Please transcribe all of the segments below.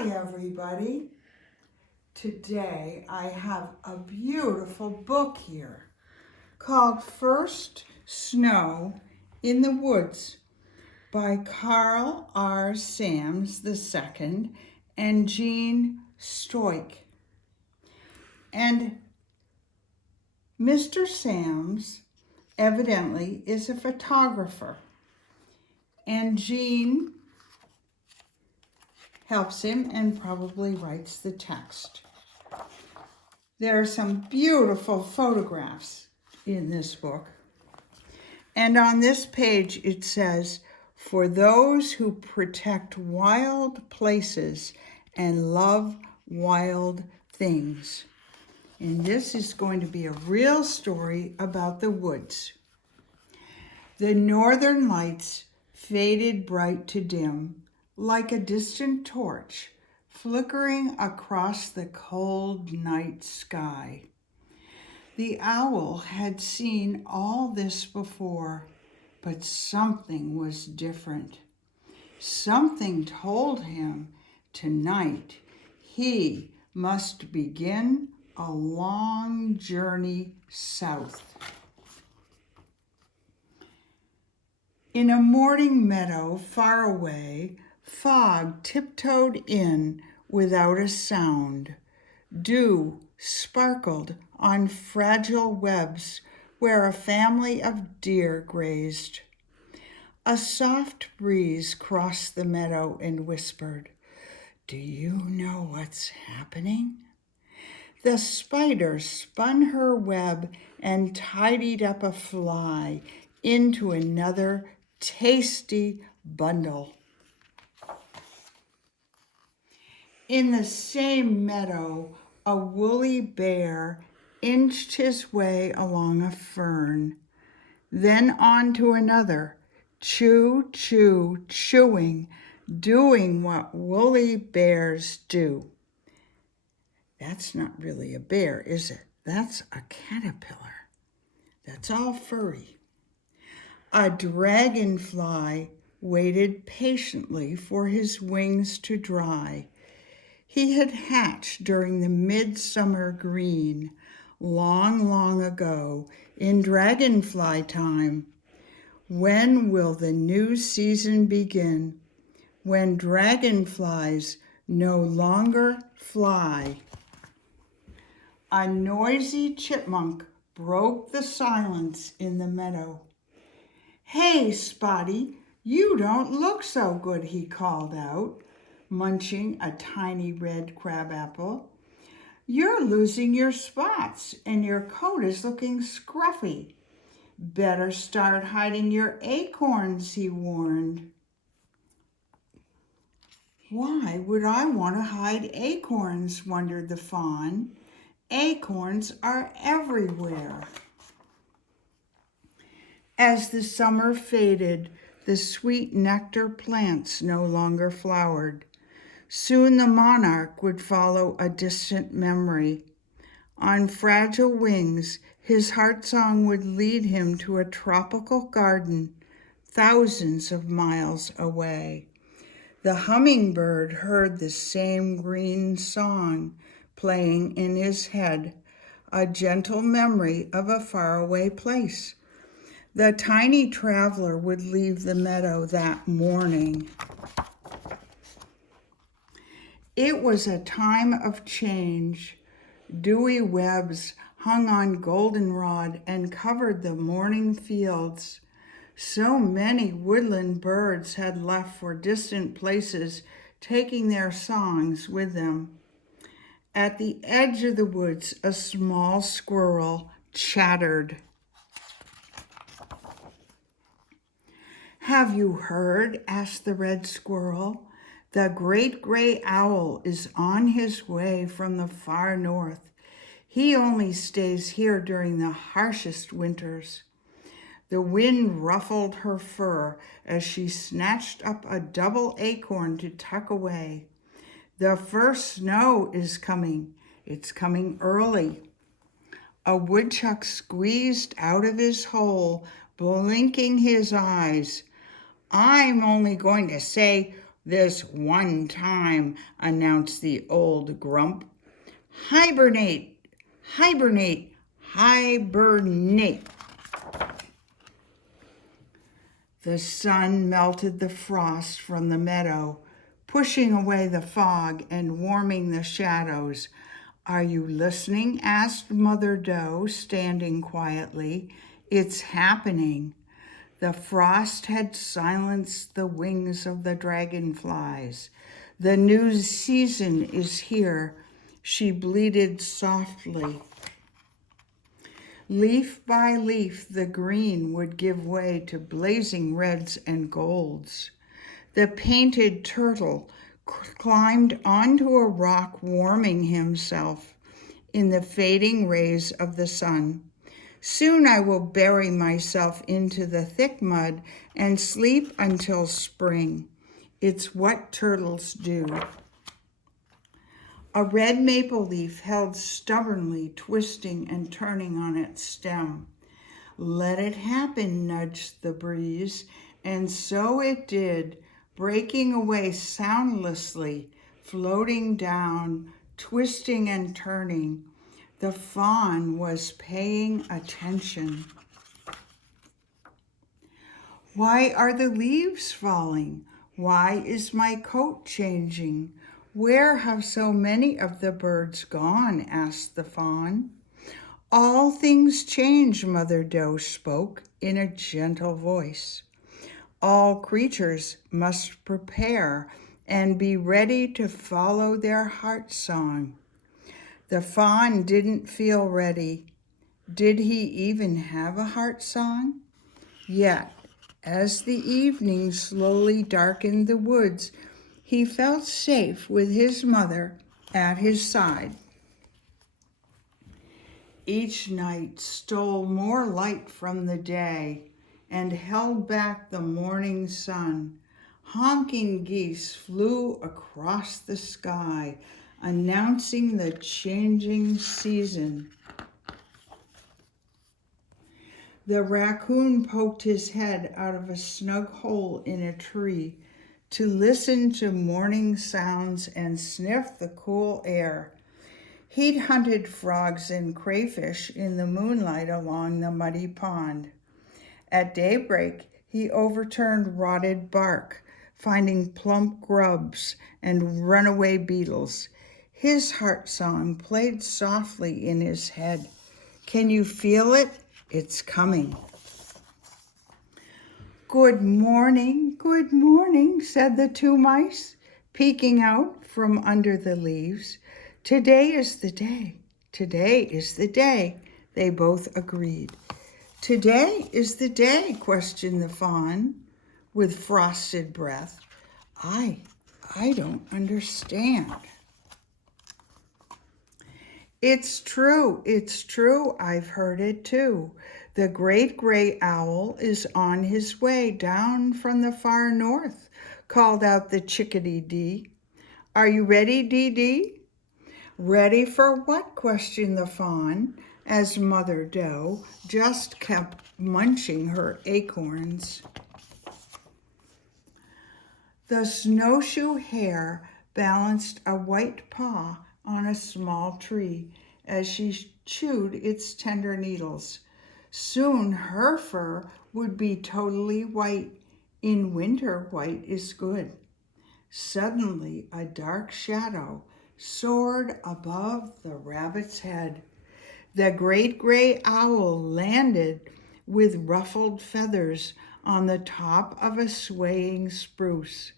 Hi everybody. Today I have a beautiful book here called First Snow in the Woods by Carl R. Sams II and Jean Stoik. And Mr. Sams evidently is a photographer, and Jean helps him and probably writes the text. There are some beautiful photographs in this book. And on this page it says, "For those who protect wild places and love wild things." And this is going to be a real story about the woods. The northern lights faded bright to dim, like a distant torch flickering across the cold night sky. The owl had seen all this before, but something was different. Something told him tonight he must begin a long journey south. In a morning meadow far away, fog tiptoed in without a sound. Dew sparkled on fragile webs where a family of deer grazed. A soft breeze crossed the meadow and whispered, "Do you know what's happening?" The spider spun her web and tidied up a fly into another tasty bundle. In the same meadow, a woolly bear inched his way along a fern, then on to another, chewing, doing what woolly bears do. That's not really a bear, is it? That's a caterpillar. That's all furry. A dragonfly waited patiently for his wings to dry. He had hatched during the midsummer green, long ago, in dragonfly time. When will the new season begin, when dragonflies no longer fly? A noisy chipmunk broke the silence in the meadow. "Hey, Spotty, you don't look so good," he called out, munching a tiny red crabapple. "You're losing your spots and your coat is looking scruffy. Better start hiding your acorns," he warned. "Why would I want to hide acorns?" wondered the fawn. "Acorns are everywhere." As the summer faded, the sweet nectar plants no longer flowered. Soon the monarch would follow a distant memory. On fragile wings, his heart song would lead him to a tropical garden thousands of miles away. The hummingbird heard the same green song playing in his head, a gentle memory of a faraway place. The tiny traveler would leave the meadow that morning. It was a time of change. Dewy webs hung on goldenrod and covered the morning fields. So many woodland birds had left for distant places, taking their songs with them. At the edge of the woods, a small squirrel chattered. "Have you heard?" asked the red squirrel. "The great gray owl is on his way from the far north. He only stays here during the harshest winters." The wind ruffled her fur as she snatched up a double acorn to tuck away. "The first snow is coming. It's coming early." A woodchuck squeezed out of his hole, blinking his eyes. "I'm only going to say this one time, announced the old grump. Hibernate, hibernate, hibernate. The sun melted the frost from the meadow, pushing away the fog and warming the shadows. Are you listening? Asked Mother Doe, standing quietly. It's happening. The frost had silenced the wings of the dragonflies. The new season is here, she bleated softly. Leaf by leaf, the green would give way to blazing reds and golds. The painted turtle climbed onto a rock, warming himself in the fading rays of the sun. Soon I will bury myself into the thick mud and sleep until spring. It's what turtles do. A red maple leaf held stubbornly, twisting and turning on its stem. Let it happen, nudged the breeze, and so it did, breaking away soundlessly, floating down, twisting and turning. The fawn was paying attention. Why are the leaves falling? Why is my coat changing? Where have so many of the birds gone? Asked the fawn. All things change, Mother Doe spoke in a gentle voice. All creatures must prepare and be ready to follow their heart song. The fawn didn't feel ready. Did he even have a heart song? Yet, as the evening slowly darkened the woods, he felt safe with his mother at his side. Each night stole more light from the day and held back the morning sun. Honking geese flew across the sky, announcing the changing season. The raccoon poked his head out of a snug hole in a tree to listen to morning sounds and sniff the cool air. He'd hunted frogs and crayfish in the moonlight along the muddy pond. At daybreak, he overturned rotted bark, finding plump grubs and runaway beetles. His heart song played softly in his head. Can you feel it? It's coming. Good morning, said the two mice, peeking out from under the leaves. Today is the day, today is the day, they both agreed. Today is the day, questioned the fawn with frosted breath. I don't understand. It's true, I've heard it too. The great gray owl is on his way down from the far north, called out the chickadee-dee. Are you ready, Dee-Dee? Ready for what? Questioned the fawn, as Mother Doe just kept munching her acorns. The snowshoe hare balanced a white paw on a small tree as she chewed its tender needles. Soon her fur would be totally white. In winter, white is good. Suddenly, a dark shadow soared above the rabbit's head. The great gray owl landed with ruffled feathers on the top of a swaying spruce.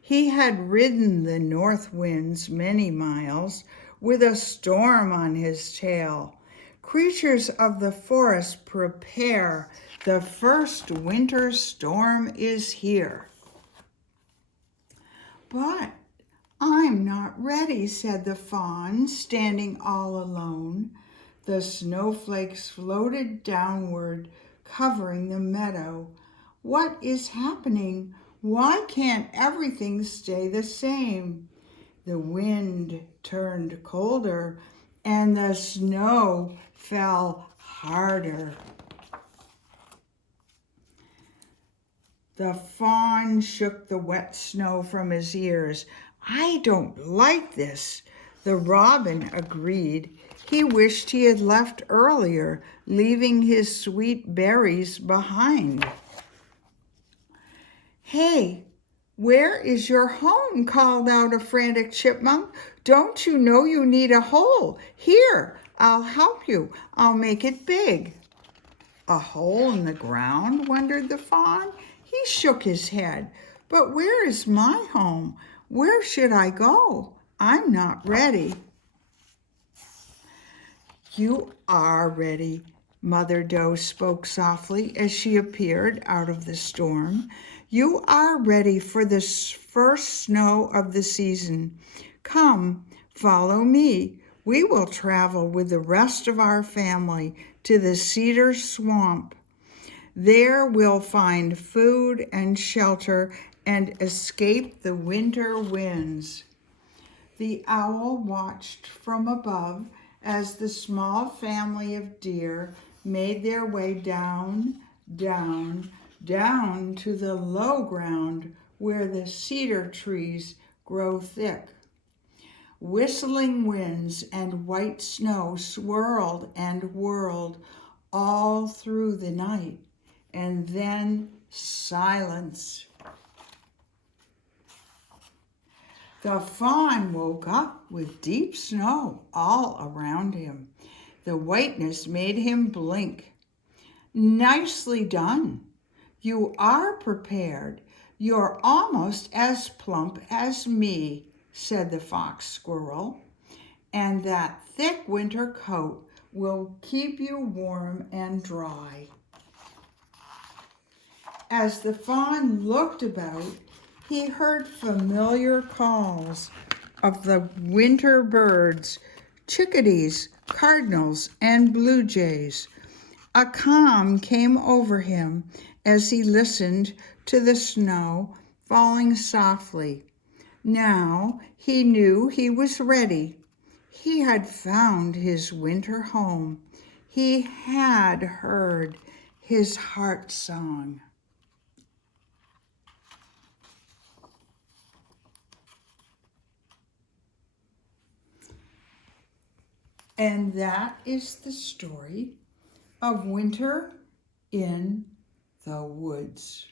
He had ridden the north winds many miles with a storm on his tail. Creatures of the forest, prepare. The first winter storm is here. But I'm not ready, said the fawn, standing all alone. The snowflakes floated downward, covering the meadow. What is happening? Why can't everything stay the same? The wind turned colder and the snow fell harder. The fawn shook the wet snow from his ears. I don't like this, the robin agreed. He wished he had left earlier, leaving his sweet berries behind. Hey, where is your home? Called out a frantic chipmunk. Don't you know you need a hole? Here, I'll help you. I'll make it big. A hole in the ground, wondered the fawn. He shook his head. But where is my home? Where should I go? I'm not ready. You are ready, Mother Doe spoke softly as she appeared out of the storm. You are ready for the first snow of the season. Come, follow me. We will travel with the rest of our family to the cedar swamp. There we'll find food and shelter and escape the winter winds. The owl watched from above as the small family of deer made their way down, down, down to the low ground where the cedar trees grow thick. Whistling winds and white snow swirled and whirled all through the night, and then silence. The fawn woke up with deep snow all around him. The whiteness made him blink. Nicely done. You are prepared. You're almost as plump as me, said the fox squirrel. And that thick winter coat will keep you warm and dry. As the fawn looked about, he heard familiar calls of the winter birds, chickadees, cardinals, and blue jays. A calm came over him as he listened to the snow falling softly. Now he knew he was ready. He had found his winter home. He had heard his heart song. And that is the story of Winter in the Woods.